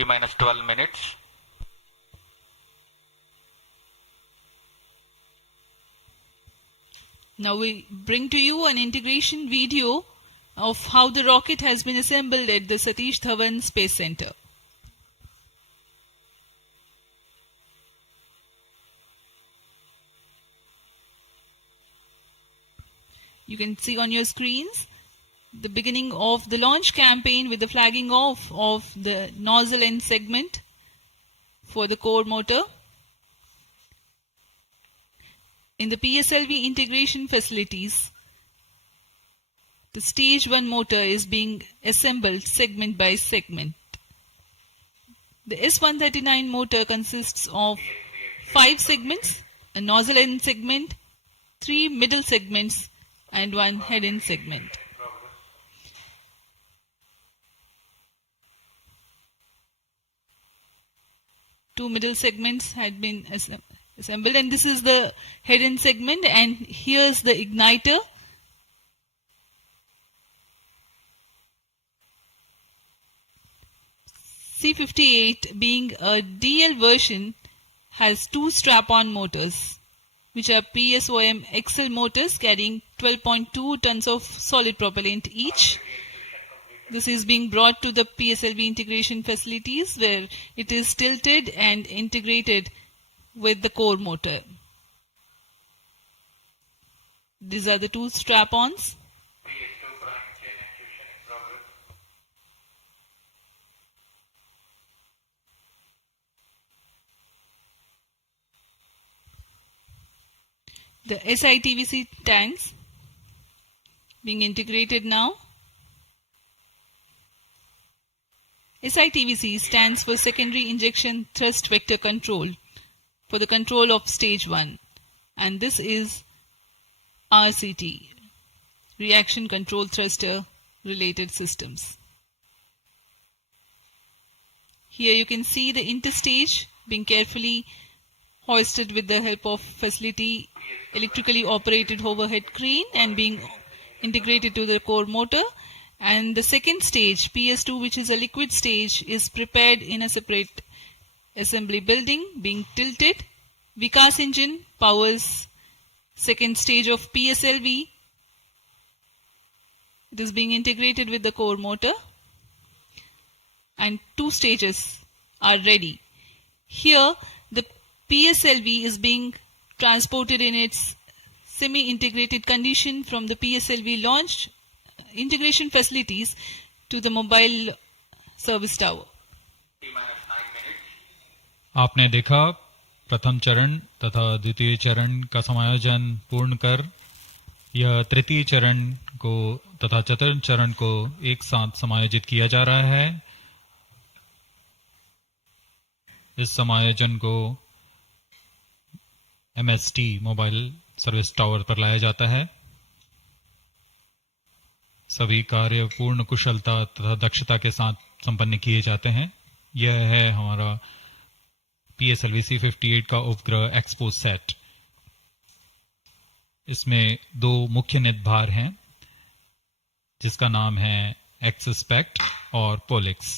T minus 12 minutes. Now we bring to you an integration video of how the rocket has been assembled at the Satish Dhawan Space Center. You can see on your screens the beginning of the launch campaign with the flagging off of the nozzle end segment for the core motor. In the PSLV integration facilities, the stage 1 motor is being assembled segment by segment. The S139 motor consists of 5 segments, a nozzle end segment, 3 middle segments and 1 head end segment. Two middle segments had been assembled, and this is the head end segment, and here's the igniter. C58, being a DL version, has 2 strap-on motors, which are PSOM XL motors carrying 12.2 tons of solid propellant each. This is being brought to the PSLV integration facilities where it is tilted and integrated with the core motor. These are the 2 strap-ons. The SITVC tanks being integrated now. SITVC stands for Secondary Injection Thrust Vector Control for the control of stage 1, and this is RCT, Reaction Control Thruster Related Systems. Here you can see the interstage being carefully hoisted with the help of facility electrically operated overhead crane and being integrated to the core motor. And the second stage, PS2, which is a liquid stage, is prepared in a separate assembly building, being tilted. Vikas engine powers second stage of PSLV. It is being integrated with the core motor, and 2 stages are ready. Here, the PSLV is being transported in its semi-integrated condition from the PSLV launch integration facilities to the mobile service tower. आपने देखा प्रथम चरण तथा द्वितीय चरण का समायोजन पूर्ण कर यह तृतीय चरण को तथा चतुर्थ चरण को एक साथ समायोजित किया जा रहा है। इस समायोजन को MST मोबाइल सर्विस टावर पर लाया जाता है। सभी कार्य पूर्ण कुशलता तथा दक्षता के साथ संपन्न किए जाते हैं। यह है हमारा PSLV-C58 का उपग्रह XPoSat। इसमें 2 मुख्य निदभार हैं जिसका नाम है XSPECT और POLIX।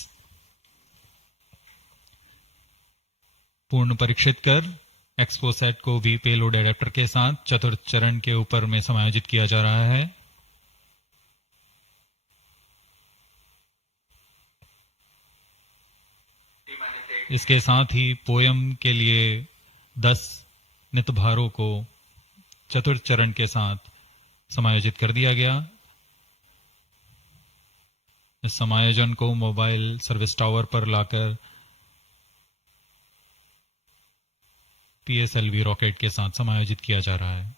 पूर्ण परीक्षित कर XPoSat को भी पेलोड एडेप्टर के साथ चतुर्थ चरण के ऊपर में समायोजित किया जा रहा है। इसके साथ ही पोयम के लिए 10 नितभारों को चतुर्थ चरण के साथ समायोजित कर दिया गया। इस समायोजन को मोबाइल सर्विस टावर पर लाकर PSLV रॉकेट के साथ समायोजित किया जा रहा है।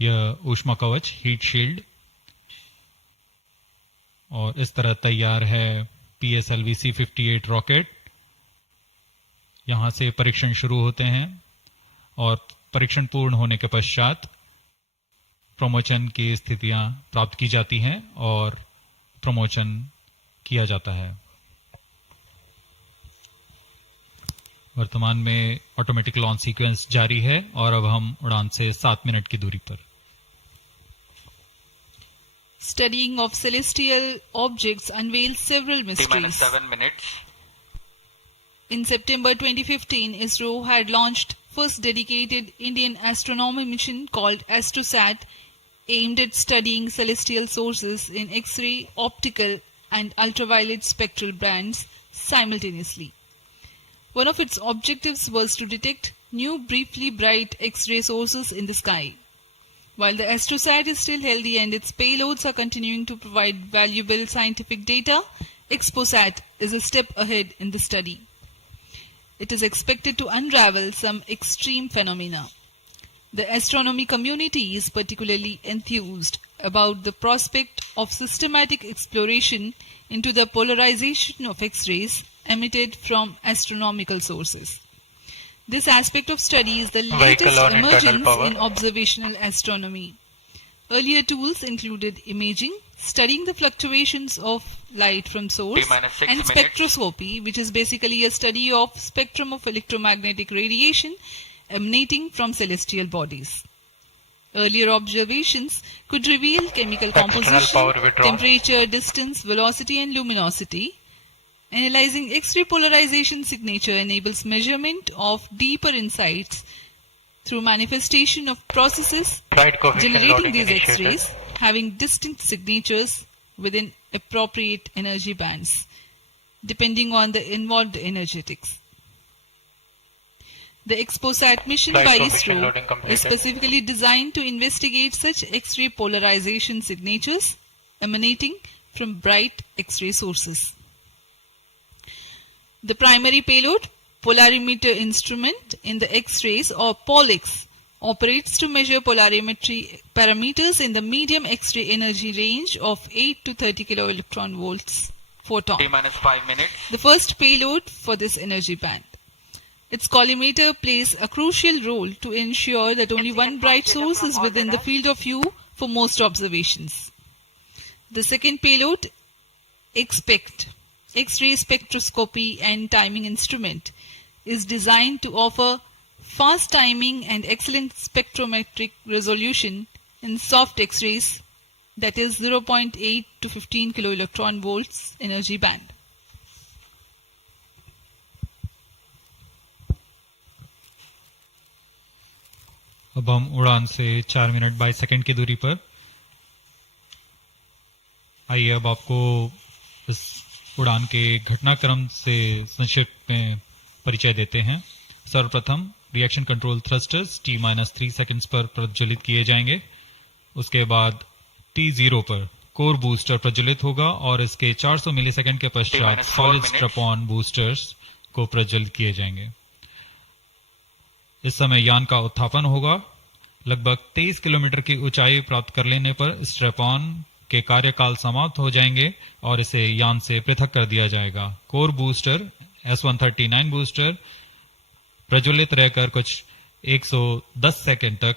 यह ऊष्मा कवच हीट शील्ड और इस तरह तैयार है PSLV-C58 रॉकेट। यहां से परीक्षण शुरू होते हैं और परीक्षण पूर्ण होने के पश्चात प्रमोशन की स्थितियां प्राप्त की जाती हैं और प्रमोशन किया जाता है। वर्तमान में ऑटोमेटिक लॉन्च सीक्वेंस जारी है और अब हम उड़ान से 7 मिनट की दूरी पर। Studying of celestial objects unveils several mysteries. 7 minutes. In September 2015, ISRO had launched first dedicated Indian astronomy mission called AstroSat, aimed at studying celestial sources in X-ray, optical and ultraviolet spectral bands simultaneously. One of its objectives was to detect new briefly bright X-ray sources in the sky. While the AstroSat is still healthy and its payloads are continuing to provide valuable scientific data, XPoSat is a step ahead in the study. It is expected to unravel some extreme phenomena. The astronomy community is particularly enthused about the prospect of systematic exploration into the polarization of X-rays emitted from astronomical sources. This aspect of study is the latest emergence in observational astronomy. Earlier tools included imaging, studying the fluctuations of light from source, and spectroscopy, which is basically a study of spectrum of electromagnetic radiation emanating from celestial bodies. Earlier observations could reveal chemical composition, temperature, distance, velocity and luminosity. Analyzing X-ray polarization signature enables measurement of deeper insights through manifestation of processes generating these X-rays having distinct signatures within appropriate energy bands, depending on the involved energetics. The XPoSat mission by ISRO is specifically designed to investigate such X-ray polarization signatures emanating from bright X-ray sources. The primary payload, polarimeter instrument in the X-rays or POLIX, operates to measure polarimetry parameters in the medium X-ray energy range of 8 to 30 kiloelectron volts photon. T-5 minutes. The first payload for this energy band. Its collimator plays a crucial role to ensure that only one bright source is within the field of view for most observations. The second payload, XPECT, X-ray spectroscopy and timing instrument, is designed to offer fast timing and excellent spectrometric resolution in soft X-rays, that is 0.8 to 15 kiloelectron volts energy band. अब हम उड़ान से 4 minute 22 second की दूरी पर। आइए अब आपको इस उड़ान के घटनाक्रम से संक्षिप्त में परिचय देते हैं। सर्वप्रथम reaction control thrusters T-3 seconds पर प्रज्वलित किए जाएंगे। उसके बाद T0 पर कोर बूस्टर प्रज्वलित होगा और इसके 400 मिलीसेकंड के पश्चात सॉलिड स्ट्रैप-ऑन बूस्टर्स को प्रज्वलित किए जाएंगे। इस समय यान का उत्थापन होगा। लगभग 23 किलोमीटर की ऊंचाई प्राप्त कर लेने पर स्ट्रैप-ऑन के कार्यकाल समाप्त हो जाएंगे और इसे यान से पृथक कर दिया जाएगा। कोर बूस्टर S139 बूस्टर प्रज्वलित रहकर कुछ 110 सेकंड तक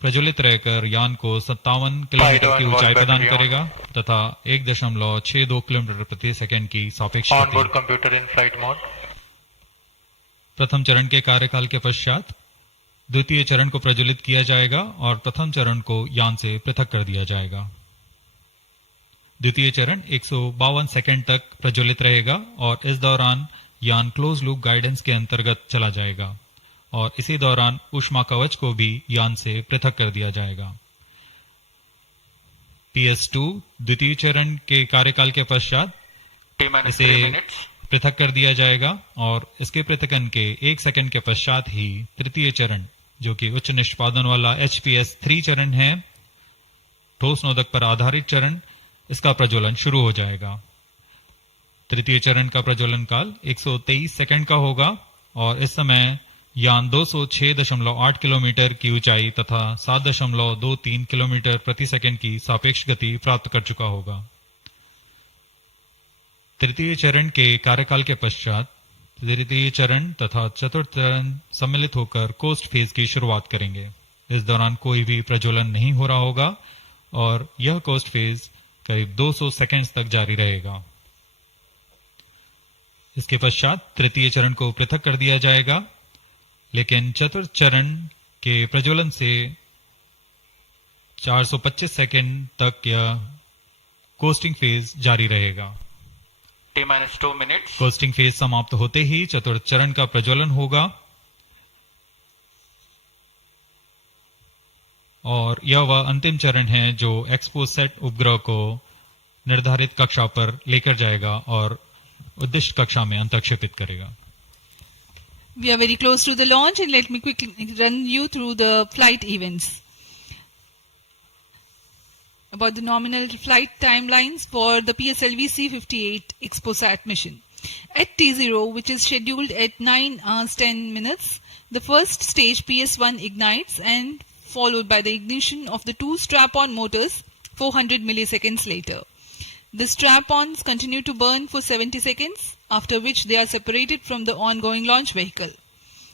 प्रज्वलित रहकर यान को 57 किलोमीटर की ऊंचाई प्रदान करेगा तथा 1.62 किलोमीटर प्रति सेकंड की सापेक्ष गति। प्रथम चरण के कार्यकाल के पश्चात द्वितीय चरण को प्रज्वलित किया जाएगा और प्रथम चरण को यान से पृथक कर दिया जाएगा। द्वितीय चरण 152 सेकंड तक प्रज्वलित रहेगा और इस दौरान यान क्लोज लूप गाइडेंस के अंतर्गत चला जाएगा और इसी दौरान ऊष्मा कवच को भी यान से पृथक कर दिया जाएगा। PS2 द्वितीय चरण के कार्यकाल के पश्चात इसे पृथक कर दिया जाएगा और इसके पृथकन के 1 सेकंड के पश्चात ही तृतीय चरण, जो कि उच्च निष्पादन वाला HPS3 चरण है, ठोस नोदक पर आधारित चरण, इसका प्रज्वलन शुरू हो जाएगा। तृतीय चरण का प्रज्वलन काल 123 सेकंड का होगा और इस समय यान 206.8 किलोमीटर की ऊंचाई तथा 7.23 किलोमीटर प्रति सेकंड की सापेक्ष गति प्राप्त कर चुका होगा। तृतीय चरण के कार्यकाल के पश्चात तृतीय चरण तथा चतुर्थ चरण सम्मिलित होकर कोस्ट फेज की शुरुआत करेंगे। इस दौरान कोई भी प्रज्वलन नहीं हो रहा होगा और यह कोस्ट फेज करीब 200 सेकंड्स तक जारी रहेगा। इसके पश्चात तृतीय चरण को पृथक कर दिया जाएगा, लेकिन चतुर्थ चरण के प्रज्वलन से 425 सेकंड तक यह कोस्टिंग फेज जारी रहेगा। T-2 minutes. कोस्टिंग फेज समाप्त होते ही चतुर्थ चरण का प्रज्वलन होगा और यह वह अंतिम चरण है जो एक्सपोसैट उपग्रह को निर्धारित कक्षा पर लेकर जाएगा और उद्दिष्ट कक्षा में अंतक्षेपित करेगा। We are very close to the launch, and let me quickly run you through the flight events. About the nominal flight timelines for the PSLV-C58 XPoSat mission. At T0, which is scheduled at 9 hours 10 minutes, the first stage PS1 ignites and followed by the ignition of the two strap-on motors 400 milliseconds later. The strap-ons continue to burn for 70 seconds, after which they are separated from the ongoing launch vehicle.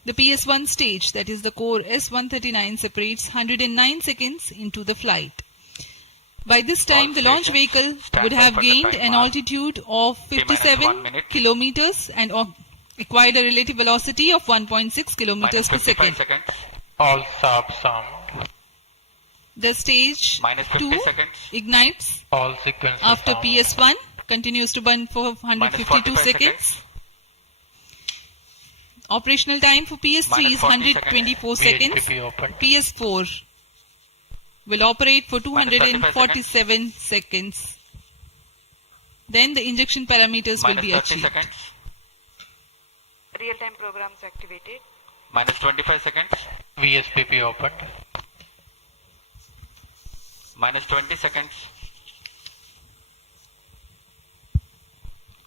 The PS1 stage, that is the core S139, separates 109 seconds into the flight. By this time, the launch vehicle would have gained an altitude of 57 kilometers and acquired a relative velocity of 1.6 kilometers per second. All subs on. The stage -50 2 seconds. ignites All sequences after on. PS1, continues to burn for 152 -45 seconds. Operational time for PS3 is 124 seconds. VHPP open. PS4 will operate for 247 seconds. Then the injection parameters will be -30 achieved. seconds. Real-time programs activated. -25 seconds. VSPP opened. -20 seconds.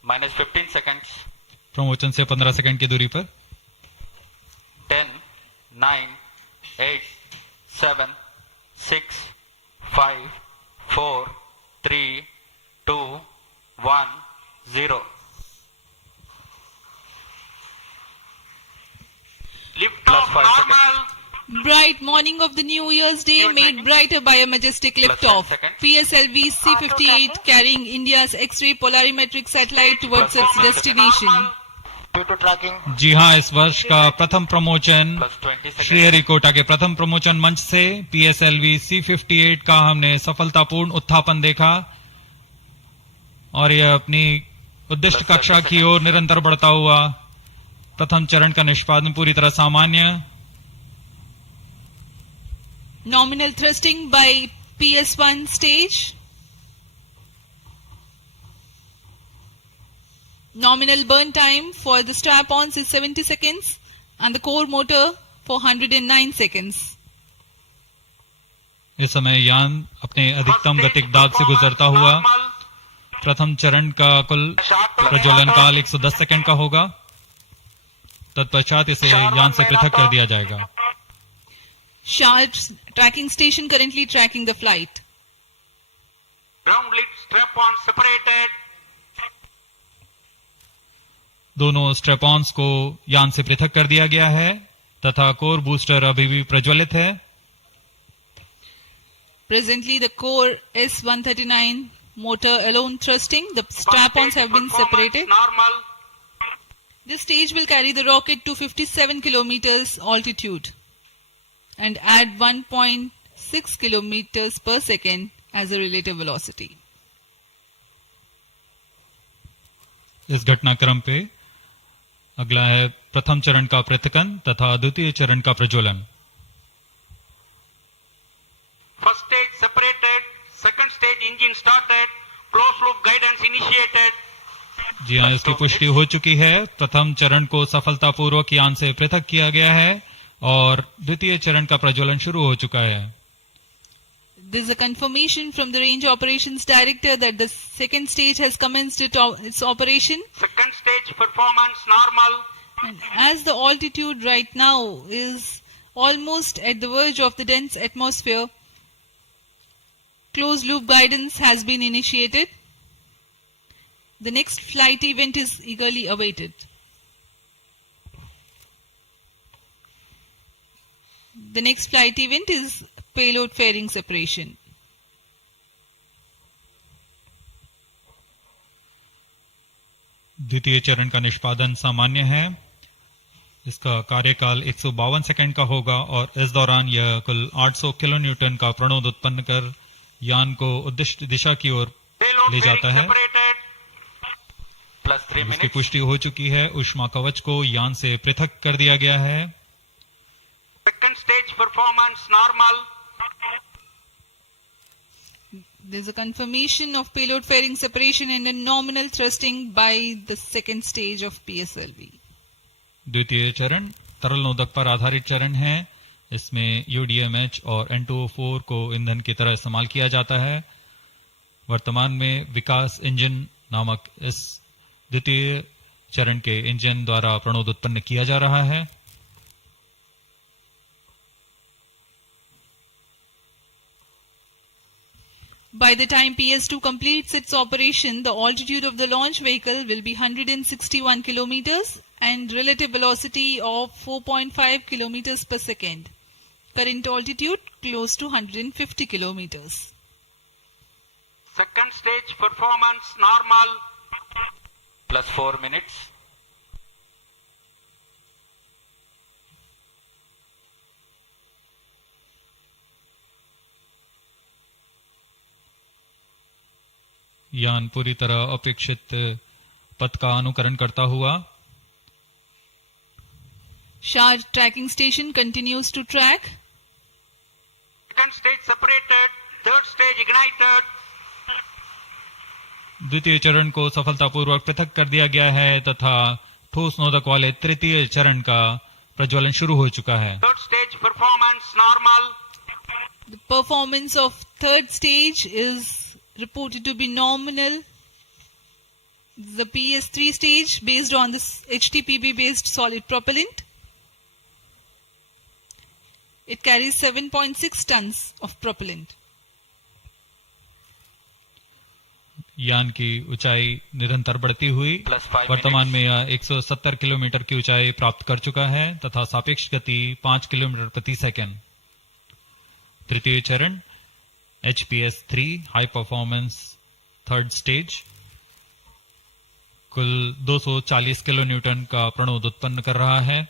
-15 seconds. Promotion से 15 second की दूरी पर 10, 9, 8, 7, 6, 5, 4, 3, 2, 1, 0. Lift Plus off 5 normal. Bright morning of the New Year's Day made brighter by a majestic liftoff. PSLV-C58 carrying India's X-ray polarimetric satellite towards its destination. Due to tracking. जी हाँ, इस वर्ष का प्रथम promotion Plus 20 seconds. Sriharikota के प्रथम promotion मंच से PSLV-C58 का हमने सफलतापूर्ण उत्थापन देखा और यह अपनी उद्दिष्ट कक्षा की ओर निरंतर बढ़ता हुआ। प्रथम चरण का निष्पादन पूरी तरह सामान्य। Nominal thrusting by PS1 stage. Nominal burn time for the strap-ons is 70 seconds and the core motor for 109 seconds. इस समय यान अपने अधिकतम गतिक दाब से गुजरता हुआ। प्रथम चरण का कुल प्रज्वलन काल 110 सेकंड का होगा। तत्पश्चात इसे यान से पृथक कर दिया जाएगा। Sharp tracking station currently tracking the flight. Ground lift strap-on separated. दोनों स्ट्रेपॉन्स को यान से पृथक कर दिया गया है तथा कोर बूस्टर अभी भी प्रज्वलित है। Presently, the core S139 motor alone thrusting. The strap-ons have been separated. Normal. This stage will carry the rocket to 57 kilometers altitude and add 1.6 kilometers per second as a relative velocity. इस घटनाक्रम पे अगला है प्रथम चरण का पृथकन तथा द्वितीय चरण का प्रज्वलन। First stage separated. Second stage engine started. Closed loop guidance initiated. जी हाँ, इसकी पुष्टि हो चुकी है। प्रथम चरण को सफलतापूर्वक यान से पृथक किया गया है और द्वितीय चरण का प्रज्वलन शुरू हो चुका है। There is a confirmation from the Range Operations Director that the second stage has commenced its operation. Second stage performance normal. And as the altitude right now is almost at the verge of the dense atmosphere, closed loop guidance has been initiated. The next flight event is eagerly awaited. The next flight event is payload fairing separation. द्वितीय चरण का निष्पादन सामान्य है। इसका कार्यकाल 152 second का होगा और इस दौरान यह कुल 800 किलो न्यूटन का प्रणोद उत्पन्न कर यान को उद्दिष्ट दिशा की ओर Payload ले fairing जाता है। separated. Plus 3 इसकी minutes. पुष्टि हो चुकी है। ऊष्मा कवच को यान से पृथक कर दिया गया है। Second stage performance normal. There's a confirmation of payload fairing separation and a nominal thrusting by the second stage of PSLV. द्वितीय चरण तरल नोदक पर आधारित चरण है। इसमें UDMH और N2O4 को ईंधन की तरह इस्तेमाल किया जाता है। वर्तमान में विकास इंजन नामक इस द्वितीय चरण के इंजन द्वारा प्रणोद उत्पन्न किया जा रहा है। By the time PS2 completes its operation, the altitude of the launch vehicle will be 161 kilometers and relative velocity of 4.5 kilometers per second. Current altitude close to 150 kilometers. Second stage performance normal. Plus 4 minutes. यान पूरी तरह अपेक्षित पथ का अनुकरण करता हुआ Shah tracking station continues to track. Second stage separated. Third stage ignited. द्वितीय चरण को सफलतापूर्वक पृथक कर दिया गया है तथा ठोस नोदक वाले तृतीय चरण का प्रज्वलन शुरू हो चुका है। Third stage performance normal. The performance of third stage is reported to be nominal. The PS3 stage based on this HTPB based solid propellant. It carries 7.6 tons of propellant. यान की ऊंचाई निरंतर बढ़ती हुई वर्तमान में यह 170 किलोमीटर की ऊंचाई प्राप्त कर चुका है तथा सापेक्ष गति 5 किलोमीटर प्रति सेकंड। तृतीय चरण HPS3 high performance third stage कुल 240 किलो न्यूटन का प्रणोद उत्पन्न कर रहा है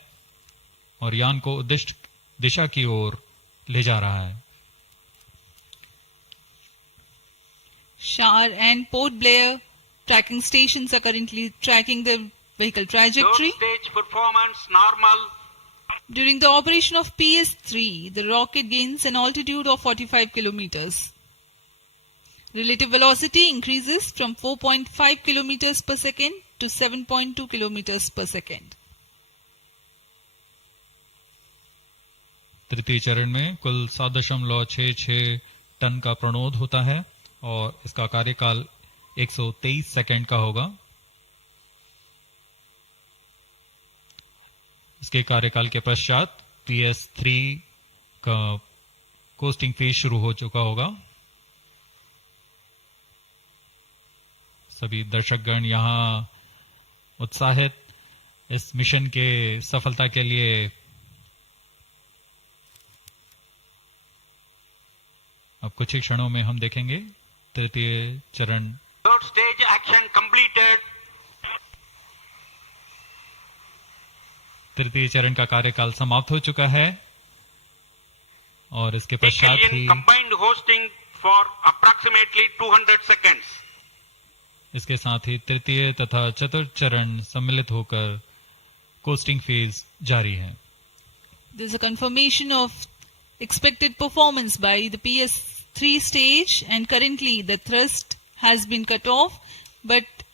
और यान को उद्दिष्ट दिशा की ओर ले जा रहा है। Shah and Port Blair tracking stations are currently tracking the vehicle trajectory. Third stage performance normal. During the operation of PS3, the rocket gains an altitude of 45 kilometers. Relative velocity increases from 4.5 kilometers per second to 7.2 kilometers per second. तृतीय चरण में कुल 7.66 ton का प्रणोद होता है और इसका कार्यकाल 123 सेकंड का होगा। इसके कार्यकाल के पश्चात PS3 का कोस्टिंग फेज शुरू हो चुका होगा। सभी दर्शकगण यहां उत्साहित इस मिशन के सफलता के लिए अब कुछ ही क्षणों में हम देखेंगे तृतीय चरण। Third stage action completed. तृतीय चरण का कार्यकाल समाप्त हो चुका है और इसके पश्चात Vehicle he in combined hosting for approximately 200 seconds. इसके साथ ही तृतीय तथा चतुर्थ चरण सम्मिलित होकर कोस्टिंग फेज जारी है। There is a confirmation of expected performance by the PS3 stage and currently the thrust has been cut off but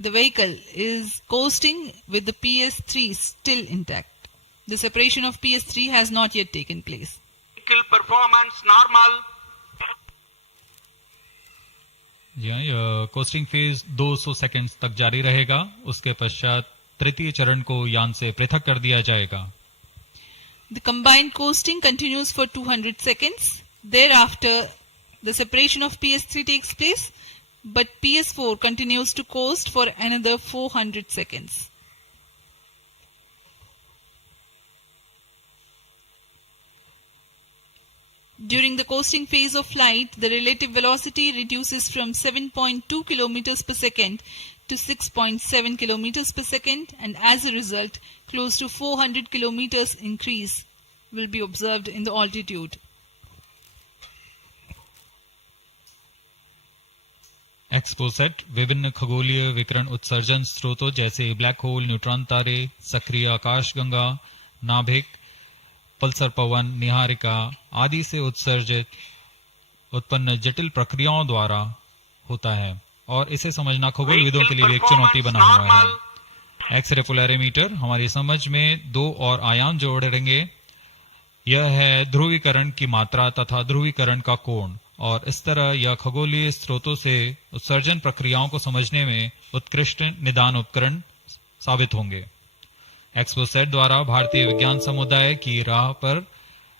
the vehicle is coasting with the PS3 still intact. The separation of PS3 has not yet taken place. Vehicle performance normal. यह costing phase 200 seconds तक जारी रहेगा। उसके पश्चात तृतीय चरण को यान से पृथक कर दिया जाएगा। The combined coasting continues for 200 seconds. Thereafter, the separation of PS3 takes place, but PS4 continues to coast for another 400 seconds. During the coasting phase of flight, the relative velocity reduces from 7.2 kilometers per second to 6.7 kilometers per second, and as a result, close to 400 kilometers increase will be observed in the altitude. XPoSat विभिन्न खगोलीय विकिरण उत्सर्जन स्रोतों जैसे black hole, neutron तारे, सक्रिय आकाशगंगा, नाभिक, पल्सर पवन, निहारिका आदि से उत्सर्जित उत्पन्न जटिल प्रक्रियाओं द्वारा होता है और इसे समझना खगोलविदों के लिए भी एक चुनौती बना हुआ है। एक्सरे पोलैरिमीटर हमारी समझ में दो और आयाम जोड़ेंगे। यह है ध्रुवीकरण की मात्रा तथा ध्रुवीकरण का कोण, और इस तरह यह खगोलीय स्रोतों से उत्सर्जन प्रक्रियाओं को समझने में उत्कृष्ट निदान उपकरण साबित होंगे। एक्सपोसेट द्वारा भारतीय विज्ञान समुदाय की राह पर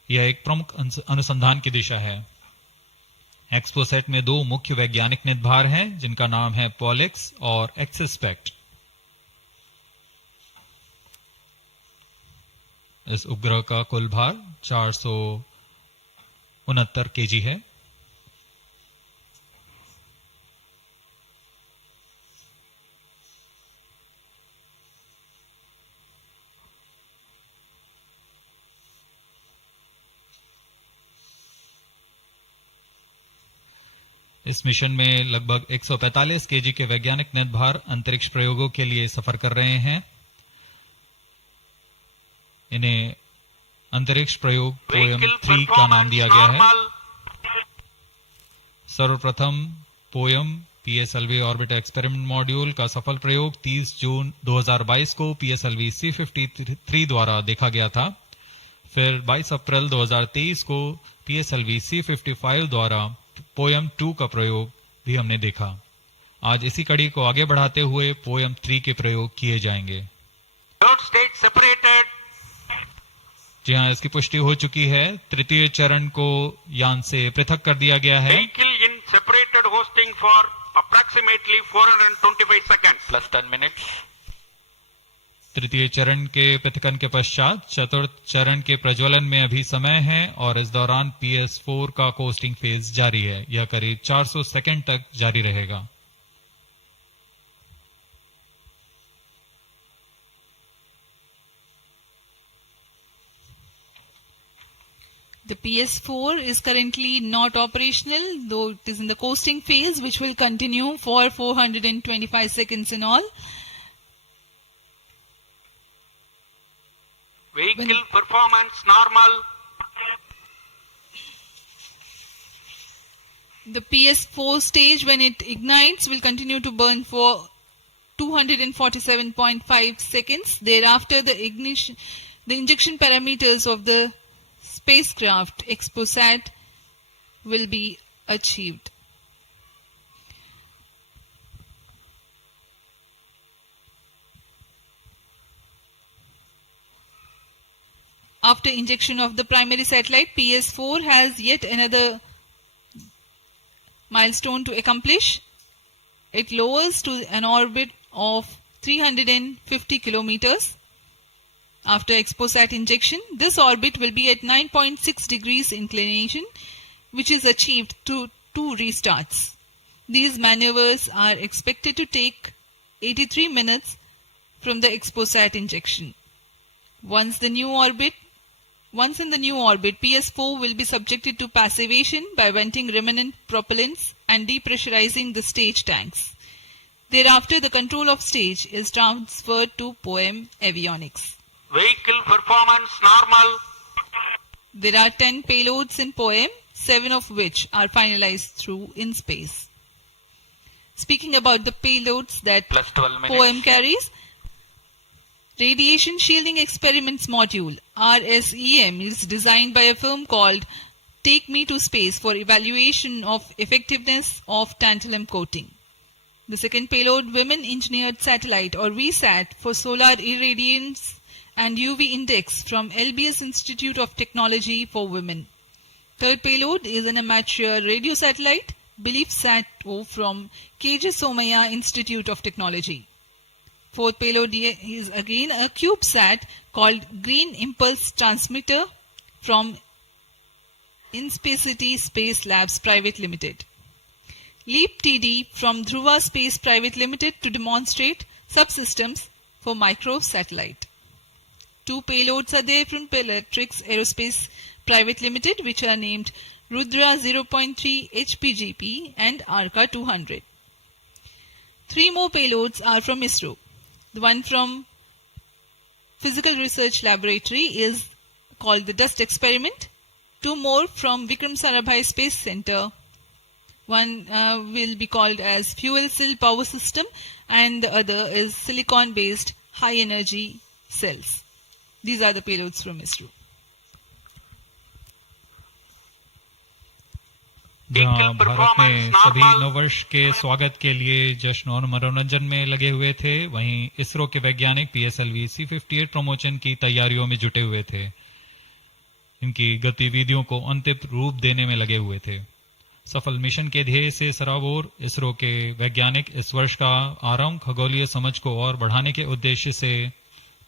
यह एक प्रमुख अनुसंधान की दिशा है। एक्सपोसेट में दो मुख्य वैज्ञानिक निदभार हैं जिनका नाम है पॉलिक्स और एक्सिस्पेक्ट। इस उपग्रह का कुल भार 469 केजी है। इस मिशन में लगभग 145 केजी के वैज्ञानिक निर्भर अंतरिक्ष प्रयोगों के लिए सफर कर रहे हैं। इन्हें अंतरिक्ष प्रयोग पोएम 3 का नाम दिया गया है। सर्वप्रथम poem PSLV orbit experiment module का सफल प्रयोग 30 जून 2022 को PSLV-C58 द्वारा देखा गया था। फिर 22 अप्रैल 2023 को PSLV-C55 द्वारा पोएम 2 का प्रयोग भी हमने देखा। आज इसी कड़ी को आगे बढ़ाते हुए पोएम 3 के प्रयोग किए जाएंगे। Third stage separated. जी हाँ, इसकी पुष्टि हो चुकी है। तृतीय चरण को यान से पृथक कर दिया गया है। Vehicle in separated hosting for approximately 425 seconds. Plus 10 minutes. तृतीय चरण के पृथकन के पश्चात चतुर्थ चरण के प्रज्वलन में अभी समय है और इस दौरान PS4 का कोस्टिंग फेज जारी है। यह करीब 400 सेकंड तक जारी रहेगा। The PS4 is currently not operational, though it is in the coasting phase, which will continue for 425 seconds in all. Vehicle performance normal. The PS4 stage, when it ignites, will continue to burn for 247.5 seconds. Thereafter, the injection parameters of the spacecraft XPoSat will be achieved. After injection of the primary satellite, PS4 has yet another milestone to accomplish. It lowers to an orbit of 350 kilometers. After XPoSat injection, this orbit will be at 9.6 degrees inclination, which is achieved through 2 restarts. These maneuvers are expected to take 83 minutes from the XPoSat injection. Once in the new orbit, PS4 will be subjected to passivation by venting remnant propellants and depressurizing the stage tanks. Thereafter, the control of stage is transferred to POEM avionics. Vehicle performance normal. There are 10 payloads in POEM, 7 of which are finalized through in space. Speaking about the payloads that Plus 12 minutes. POEM carries, Radiation Shielding Experiments Module RSEM is designed by a firm called Take Me to Space for evaluation of effectiveness of tantalum coating. The second payload, Women Engineered Satellite or VSAT for solar irradiance and UV index from LBS Institute of Technology for Women. Third payload is an amateur radio satellite, BeliefSat-O from KJ Somaya Institute of Technology. Fourth payload is again a CubeSat called Green Impulse Transmitter from InSpaceCity Space Labs Private Limited. LEAP TD from Dhruva Space Private Limited to demonstrate subsystems for microsatellite. 2 payloads are there from Peletrix Aerospace Private Limited, which are named Rudra 0.3 HPGP and Arka 200. 3 more payloads are from ISRO. The one from Physical Research Laboratory is called the Dust Experiment. 2 more from Vikram Sarabhai Space Center. One will be called as Fuel Cell Power System and the other is Silicon Based High Energy Cells. These are the payloads from ISRO. जहां भारत में सभी नववर्ष के स्वागत के लिए जश्न और मनोरंजन में लगे हुए थे, वहीं इसरो के वैज्ञानिक PSLV-C58 प्रमोशन की तैयारियों में जुटे हुए थे। इनकी गतिविधियों को अंतिम रूप देने में लगे हुए थे। सफल मिशन के ध्येय से सराबोर इसरो के वैज्ञानिक इस वर्ष का आरंभ खगोलीय समझ को और बढ़ाने के उद्देश्य से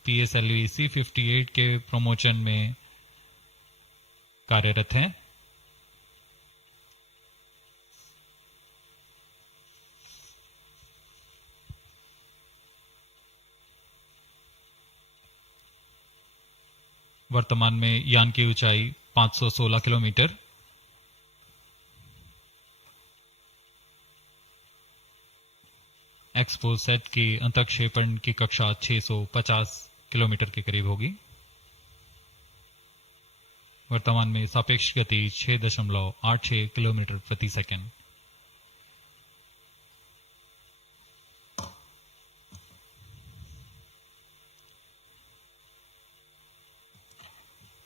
PSLV-C58 के प्रमोशन में कार्यरत हैं। वर्तमान में यान की ऊंचाई 516 किलोमीटर, XPoSat की अंतःक्षेपण की कक्षा 650 किलोमीटर के करीब होगी। वर्तमान में सापेक्ष गति 6.86 किलोमीटर प्रति सेकंड।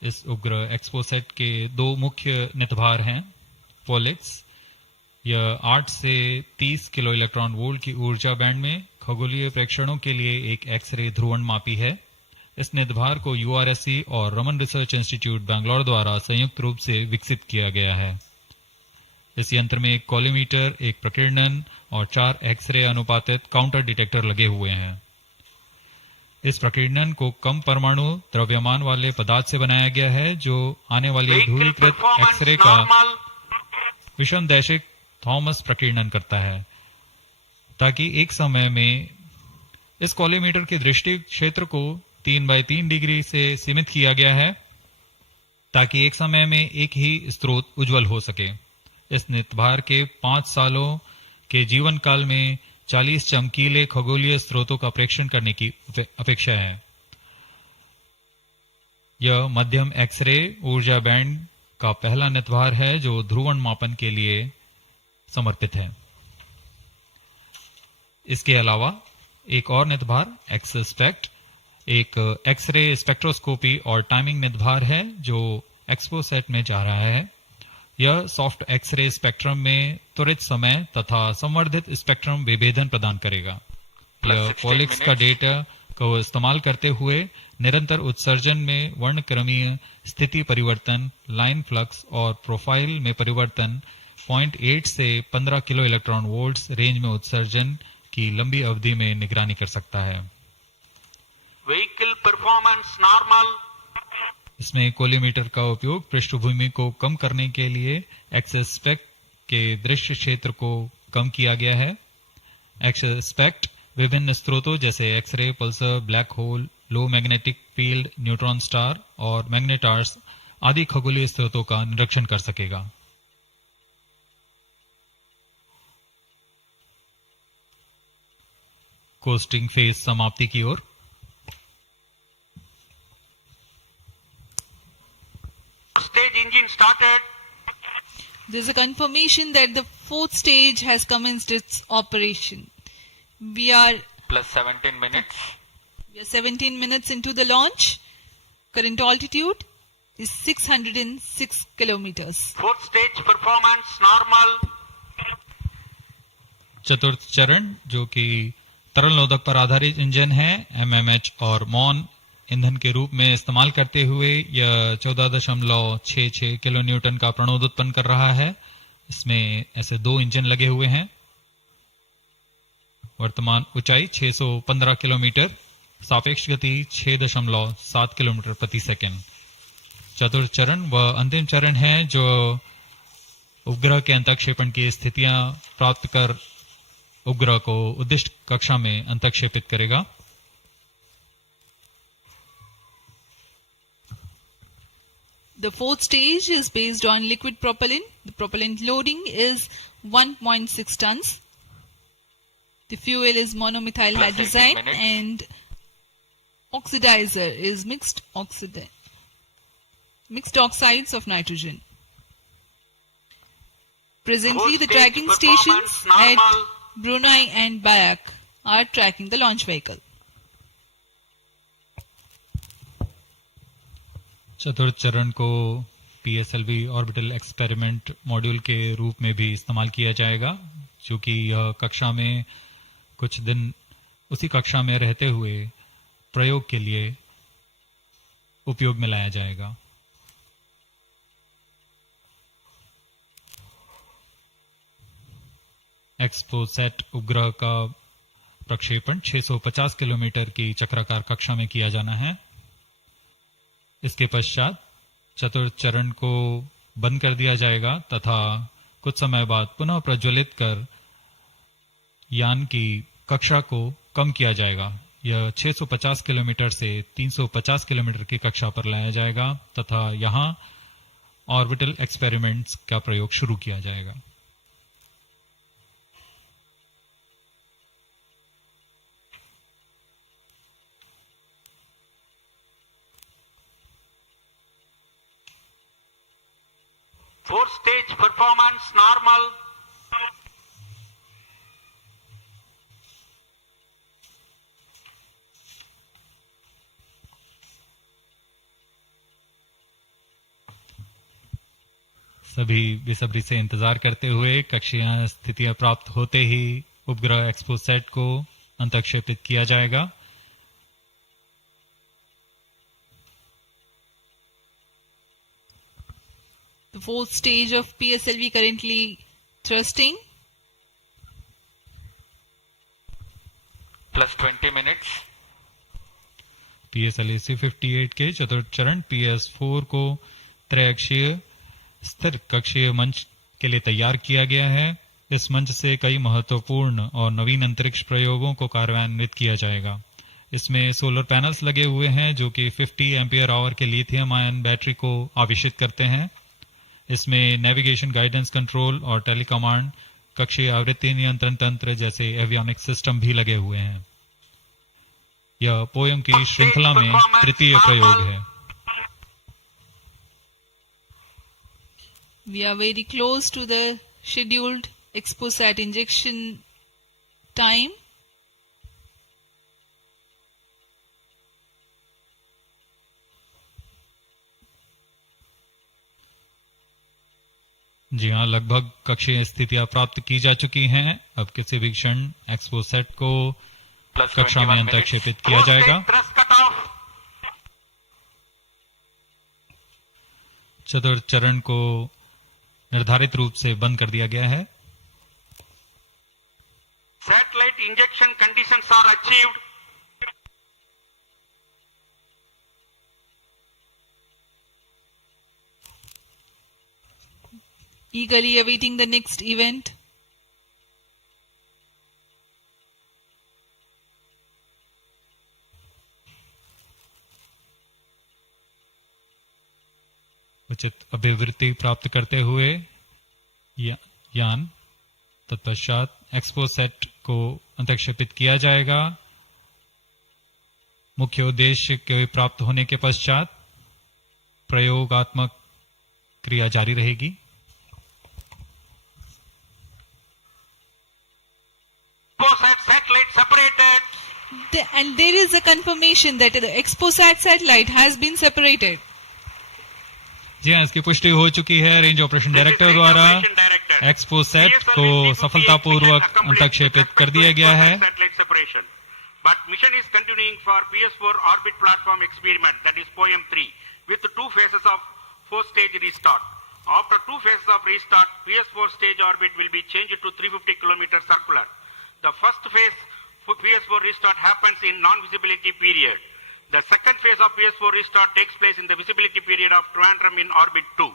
इस उपग्रह XPoSat के 2 मुख्य नितभार हैं। पोलिक्स, यह 8 से 30 किलो इलेक्ट्रॉन वोल्ट की ऊर्जा बैंड में खगोलीय प्रेक्षणों के लिए एक एक्सरे ध्रुवणमापी है। इस नितभार को URSC और रमन रिसर्च इंस्टीट्यूट बैंगलोर द्वारा संयुक्त रूप से विकसित किया गया है। इस यंत्र में एक कॉलीमीटर, एक प्रकीर्णन और 4 एक्सरे अनुपातित काउंटर डिटेक्टर लगे हुए हैं। इस प्रकीर्णन को कम परमाणु द्रव्यमान वाले पदार्थ से बनाया गया है, जो आने वाली ध्रुवीकृत एक्सरे का विषमदैशिक थॉमस प्रकीर्णन करता है, ताकि एक समय में इस कॉलीमीटर के दृष्टि क्षेत्र को 3x3 डिग्री से सीमित किया गया है, ताकि एक समय में एक ही स्रोत उज्जवल हो सके। इस नितभार के 5 सालों के जीवन काल में 40 चमकीले खगोलीय स्रोतों का प्रेक्षण करने की अपेक्षा है। यह मध्यम एक्सरे ऊर्जा बैंड का पहला नितभार है जो ध्रुवण मापन के लिए समर्पित है। इसके अलावा एक और नितभार एक्सस्पेक्ट एक एक्सरे स्पेक्ट्रोस्कोपी और टाइमिंग नितभार है जो XPoSat में जा रहा है। यह सॉफ्ट एक्सरे स्पेक्ट्रम में त्वरित समय तथा संवर्धित स्पेक्ट्रम विभेदन प्रदान करेगा। यह पॉलिक्स का डेटा को इस्तेमाल करते हुए निरंतर उत्सर्जन में वर्णक्रमीय स्थिति परिवर्तन, लाइन फ्लक्स और प्रोफाइल में परिवर्तन, 0.8 से 15 किलो इलेक्ट्रॉन वोल्ट्स रेंज में उत्सर्जन की लंबी अवधि में निगरानी कर सकता है। Vehicle performance normal. इसमें कोलीमीटर का उपयोग पृष्ठभूमि को कम करने के लिए एक्सस्पेक्ट के दृश्य क्षेत्र को कम किया गया है। एक्सस्पेक्ट विभिन्न स्रोतों जैसे एक्सरे, पल्सर, ब्लैक होल, लो मैग्नेटिक फील्ड, न्यूट्रॉन स्टार और मैग्नेटार्स आदि खगोलीय स्रोतों का निरीक्षण कर सकेगा। कोस्टिंग फेज समाप्ति की ओर। Stage engine started. There's a confirmation that the 4th stage has commenced its operation. We are Plus 17 minutes. 17 minutes into the launch. Current altitude is 606 kilometers. 4th stage performance normal. चतुर्थ चरण जो कि तरल नोदक पर आधारित engine है, MMH और मॉन ईंधन के रूप में इस्तेमाल करते हुए यह 14.66 किलो न्यूटन का प्रणोद उत्पन्न कर रहा है। इसमें ऐसे 2 इंजन लगे हुए हैं। वर्तमान ऊंचाई 615 किलोमीटर, सापेक्ष गति 6.7 किलोमीटर प्रति सेकंड। चतुर्थ चरण वह अंतिम चरण है जो उपग्रह के अंतःक्षेपण की स्थितियां प्राप्त कर उपग्रह को उद्दिष्ट कक्षा में अंतःक्षेपित करेगा। The fourth stage is based on liquid propellant. The propellant loading is 1.6 tons. The fuel is monomethyl hydrazine and oxidizer is mixed oxides of nitrogen. Presently, the tracking stations at Brunei and Bayak are tracking the launch vehicle. चतुर्थ चरण को PSLV orbital experiment module के रूप में भी इस्तेमाल किया जाएगा, क्योंकि यह कक्षा में कुछ दिन उसी कक्षा में रहते हुए प्रयोग के लिए उपयोग में लाया जाएगा। XPoSat उपग्रह का प्रक्षेपण 650 किलोमीटर की चक्राकार कक्षा में किया जाना है। इसके पश्चात चतुर्थ चरण को बंद कर दिया जाएगा तथा कुछ समय बाद पुनः प्रज्वलित कर यान की कक्षा को कम किया जाएगा। यह 650 किलोमीटर से 350 किलोमीटर की कक्षा पर लाया जाएगा तथा यहां ऑर्बिटल एक्सपेरिमेंट्स का प्रयोग शुरू किया जाएगा। Fourth stage performance normal. सभी बेसब्री से इंतजार करते हुए कक्षीय स्थितियां प्राप्त होते ही उपग्रह XPoSat को अंतःक्षेपित किया जाएगा। The fourth stage of PSLV currently thrusting. Plus 20 minutes. PSLV-C58 के चतुर्थ चरण PS4 को त्रैअक्षीय स्थिर कक्षीय मंच के लिए तैयार किया गया है। इस मंच से कई महत्वपूर्ण और नवीन अंतरिक्ष प्रयोगों को कार्यान्वित किया जाएगा। इसमें सोलर पैनल्स लगे हुए हैं जो कि 50 एम्पियर आवर के लिथियम आयन बैटरी को आवेशित करते हैं। इसमें नेविगेशन गाइडेंस कंट्रोल और टेलीकमांड कक्षीय आवृत्ति नियंत्रण तंत्र जैसे एवियोनिक सिस्टम भी लगे हुए हैं। यह पोयम की श्रृंखला में तृतीय प्रयोग है। We are very close to the scheduled XPoSat injection time. जी हाँ, लगभग कक्षीय स्थितियां प्राप्त की जा चुकी हैं। अब किसी भी क्षण XPoSat को कक्षा में अंतःक्षेपित किया जाएगा। चतुर्थ चरण को निर्धारित रूप से बंद कर दिया गया है। Satellite injection conditions are achieved. Eagerly awaiting the next event. उचित अभिवृत्ति प्राप्त करते हुए यान तत्पश्चात XPoSat को अंतःक्षेपित किया जाएगा। मुख्य उद्देश्य के प्राप्त होने के पश्चात प्रयोगात्मक क्रिया जारी रहेगी। Satellite separated. And there is a confirmation that the XPoSat satellite has been separated. जी हाँ, इसकी पुष्टि हो चुकी है रेंज ऑपरेशन डायरेक्टर द्वारा। XPoSat को सफलतापूर्वक अंतःक्षेपित कर दिया गया है। But mission is continuing for PS4 orbit platform experiment, that is POEM 3, with 2 phases of 4-stage restart. After 2 phases of restart, PS4 stage orbit will be changed to 350 km circular. The first phase for PS4 restart happens in non-visibility period. The second phase of PS4 restart takes place in the visibility period of Trivandrum in orbit 2.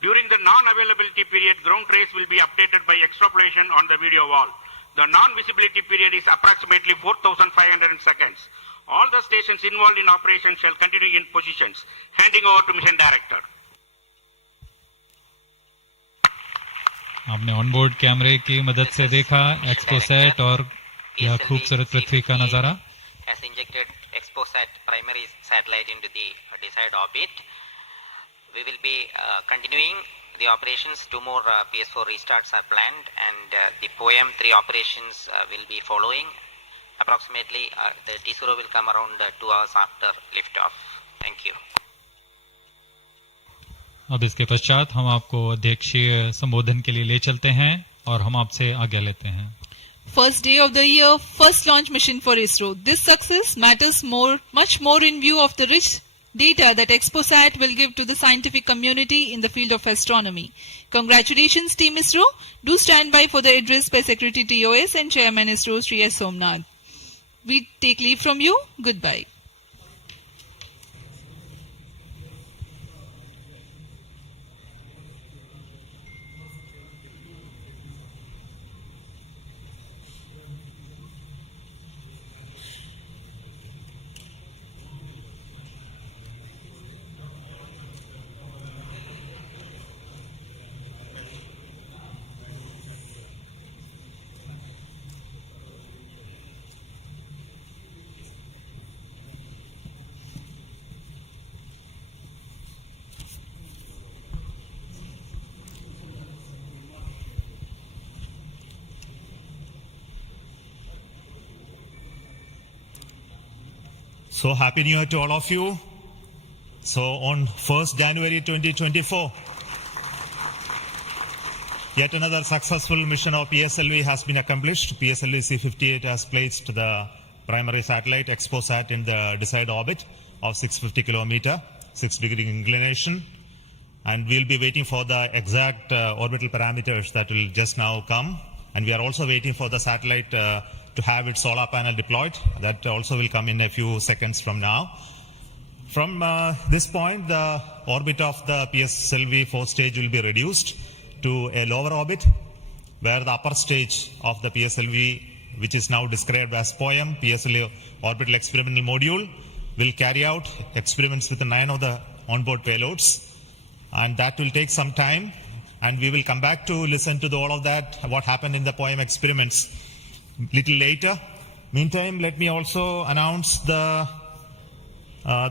During the non-availability period, ground trace will be updated by extrapolation on the video wall. The non-visibility period is approximately 4,500 seconds. All the stations involved in operation shall continue in positions. Handing over to Mission Director. आपने onboard कैमरे की मदद से देखा XPoSat और यह खूबसूरत पृथ्वी का नजारा. Has injected XPoSat primary satellite into the desired orbit. We will be continuing the operations. 2 more PS4 restarts are planned, and the POEM-3 operations will be following. Approximately, the T0 will come around 2 hours after liftoff. Thank you. अब इसके पश्चात हम आपको अध्यक्षीय संबोधन के लिए ले चलते हैं और हम आपसे आज्ञा लेते हैं. First day of the year, first launch mission for ISRO. This success matters much more in view of the rich data that XPoSat will give to the scientific community in the field of astronomy. Congratulations, Team ISRO. Do stand by for the address by Secretary TOS and Chairman ISRO, Sri S. Somnath. We take leave from you. Goodbye. So happy New Year to all of you. So on 1st January 2024, yet another successful mission of PSLV has been accomplished. PSLV-C58 has placed the primary satellite XPoSat in the desired orbit of 650 kilometer, 6-degree inclination. And we'll be waiting for the exact orbital parameters that will just now come. And we are also waiting for the satellite to have its solar panel deployed. That also will come in a few seconds from now. From this point, the orbit of the PSLV 4th stage will be reduced to a lower orbit, where the upper stage of the PSLV, which is now described as POEM, PSLV Orbital Experimental Module, will carry out experiments with 9 of the onboard payloads. And that will take some time, and we will come back to listen to all of that, what happened in the POEM experiments little later. Meantime, let me also announce the